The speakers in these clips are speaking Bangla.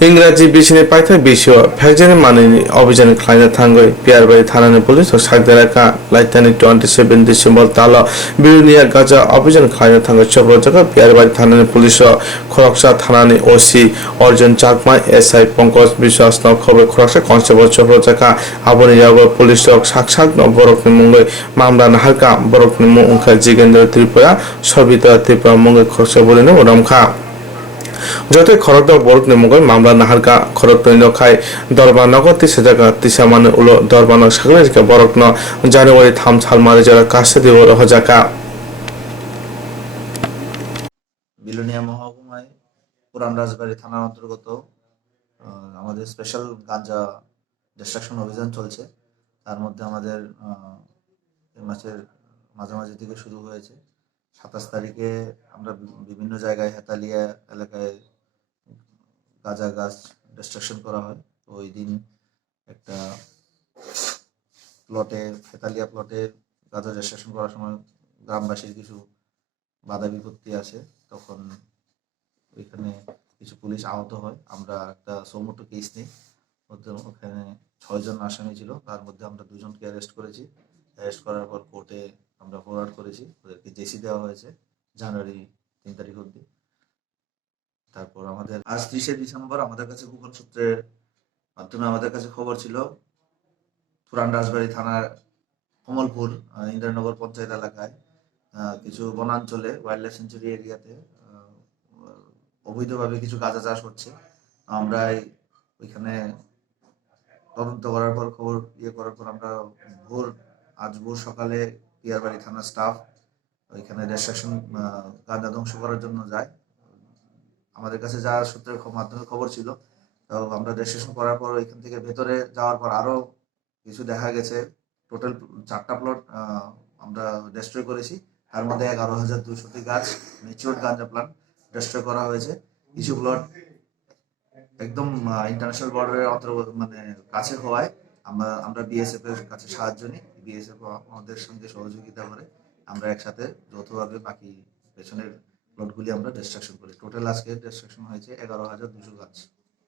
इंराजि बिसिनि पाइथा बिसियाव फेक्टरि मानिनि अभियान खालामनो थांगौ पियारबारि थानानि पुलिस सागदाराका लाइटानि 27 डिसेम्बर ताल बिरुनिया गाजा अभियान खालामनो थांगौ चक्रजाका पियारबारि थानानि पुलिस खरकसा थानानि ओसी अर्जुन चाकमा एसआई पंकज विश्वास खबर खरकसा कन्स्टेबल चक्रजाका आबनि यागो पुलिस साक्षात बरकनि मुंगै मामला नाहारका बरकनि मुं उनखा जिगेन्द्र त्रिपुरा सबिता त्रिपुरा मुंगै खरकसा बोलिनो उदामखा जते खरकदा बरकनि मुंगै मामला नाहारका खरकनि नखाय दरबानगो तिसाजागा तिसामान उलो दरबानग सागलाजिका बरकनो জানুয়ারি 3 साल मारे जरा कासे दिवो हजाका বিলোনিয়া মহকুমায় পুরান রাজবাড়ী থানার অন্তর্গত আমাদের স্পেশাল গাঁজা ডিস্ট্রাকশন অভিযান চলছে। তার মধ্যে আমাদের এই মাসের মাঝামাঝি থেকে শুরু হয়েছে। 27 তারিখে আমরা বিভিন্ন জায়গায় হেতালিয়া এলাকায় গাঁজা গাছ ডিস্ট্রাকশন করা হয়। তো ওই দিন একটা প্লটে হেতালিয়া প্লটে গাঁজা ডিস্ট্রাকশন করার সময় গ্রামবাসীর কিছু বাধা বিপত্তি আসে, তখন ওইখানে কিছু পুলিশ আহত হয়। আমরা একটা সোমোটো কেস নিই, ওখানে 6 জন আসামি ছিল, তার মধ্যে আমরা 2 জনকে অ্যারেস্ট করেছি। অ্যারেস্ট করার পর কোর্টে আমরা ফরওয়ার্ড করেছি, ওদেরকে জেসি দেওয়া হয়েছে জানুয়ারি 3 তারিখ অবধি। তারপর আমাদের আজ 30শে ডিসেম্বর আমাদের কাছে গোপন সূত্রের মাধ্যমে আমাদের কাছে খবর ছিল পুরান রাজবাড়ী থানার কমলপুর ইন্দ্রনগর পঞ্চায়েত এলাকায় কিছু বনাঞ্চলে ওয়াইল্ড লাইফ সেঞ্চুরি এরিয়াতে অবৈধভাবে কিছু গাঁজা চাষ হচ্ছে। আমরা ওইখানে তদন্ত করার পর খবর করার পর আমরা আজ ভোর সকালে পিয়ারবাড়ি থানার স্টাফ ওইখানে ডিস্ট্রাকশন গাঁজা ধ্বংস করার জন্য যায়। আমাদের কাছে যা সূত্রের মাধ্যমে খবর ছিল, তো আমরা ডিস্ট্রাকশন করার পর ওইখান থেকে ভেতরে যাওয়ার পর আরো কিছু দেখা গেছে। টোটাল 4টা প্লট আমরা ডিস্ট্রয় করেছি। তার মধ্যে 11,200টি গাছ ম্যাচিউরড গাঁজা প্লান্ট ডিস্ট্রয় করা হয়েছে। কিছু প্লট একদম ইন্টারন্যাশনাল বর্ডারের অন্তর্গত মানে কাছে হওয়ায় আমরা বিএসএফ এর কাছে সাহায্য নিই। বিএসএফ আমাদের সঙ্গে সহযোগিতা করে আমরা একসাথে যৌথভাবে বাকি পেছনের প্লটগুলি আমরা ডিস্ট্রাকশন করি। টোটাল আজকে ডিস্ট্রাকশন হয়েছে 11,200 গাছ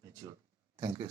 ম্যাচিউরড। Thank you.